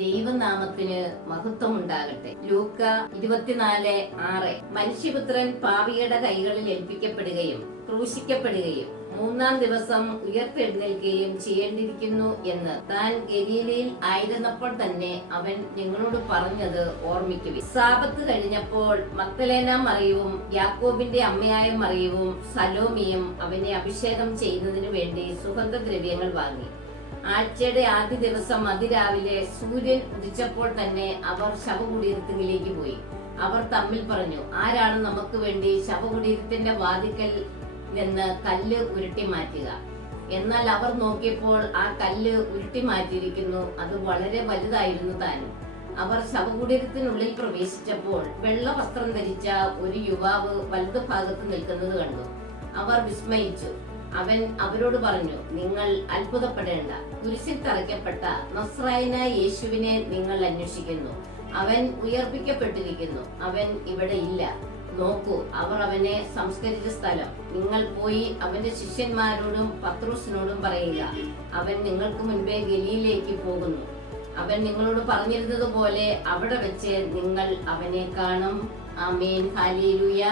ദൈവനാമത്തിന് മഹത്വം ഉണ്ടാകട്ടെ. ലൂക്ക 24:6 മനുഷ്യപുത്രൻ പാപിയുടെ കൈകളിൽ ഏൽപ്പിക്കപ്പെടുകയും ക്രൂശിക്കപ്പെടുകയും 3-ാം ദിവസം ഉയർത്തെഴുന്നേൽക്കുകയും ചെയ്യേണ്ടിയിരിക്കുന്നു എന്ന് താൻ ഗലീലയിൽ ആയിരുന്നപ്പോൾ തന്നെ അവൻ നിങ്ങളോട് പറഞ്ഞത് ഓർമ്മിക്കുവിൻ. സാബത്ത് കഴിഞ്ഞപ്പോൾ മഗ്ദലേന മറിയവും യാക്കോബിന്റെ അമ്മയായ മറിയവും സലോമിയും അവനെ അഭിഷേകം ചെയ്യുന്നതിനു വേണ്ടി സുഗന്ധദ്രവ്യങ്ങൾ വാങ്ങി. ആഴ്ചയുടെ ആദ്യ ദിവസം അതിരാവിലെ സൂര്യൻ ഉദിച്ചപ്പോൾ തന്നെ അവർ ശവകുടീരത്തിലേക്ക് പോയി. അവർ തമ്മിൽ പറഞ്ഞു, ആരാണ് നമുക്ക് വേണ്ടി ശവകുടീരത്തിന്റെ വാതിക്കൽ നിന്ന് കല്ല് ഉരുട്ടി മാറ്റുക? എന്നാൽ അവർ നോക്കിയപ്പോൾ ആ കല്ല് ഉരുട്ടി മാറ്റിയിരിക്കുന്നു. അത് വളരെ വലുതായിരുന്നു താനും. അവർ ശവകുടീരത്തിനുള്ളിൽ പ്രവേശിച്ചപ്പോൾ വെള്ള വസ്ത്രം ധരിച്ച ഒരു യുവാവ് വലതുഭാഗത്ത് നിൽക്കുന്നത് കണ്ടു. അവർ വിസ്മയിച്ചു. അവൻ അവരോട് പറഞ്ഞു, നിങ്ങൾ അത്ഭുതപ്പെടേണ്ട. കുരിശിൽ തറയ്ക്കപ്പെട്ട നസ്രായനായ യേശുവിനെ നിങ്ങൾ അന്വേഷിക്കുന്നു. അവൻ ഉയർപ്പിക്കപ്പെട്ടിരിക്കുന്നു. അവൻ ഇവിടെ ഇല്ല. നോക്കൂ, അവർ അവനെ സംസ്കരിച്ച സ്ഥലം. നിങ്ങൾ പോയി അവന്റെ ശിഷ്യന്മാരോടും പത്രോസിനോടും പറയുക, അവൻ നിങ്ങൾക്ക് മുൻപേ ഗലീലയിലേക്ക് പോകുന്നു. അവൻ നിങ്ങളോട് പറഞ്ഞിരുന്നത് പോലെ അവിടെ വെച്ച് നിങ്ങൾ അവനെ കാണും. ആമേൻ. ഹല്ലേലൂയ.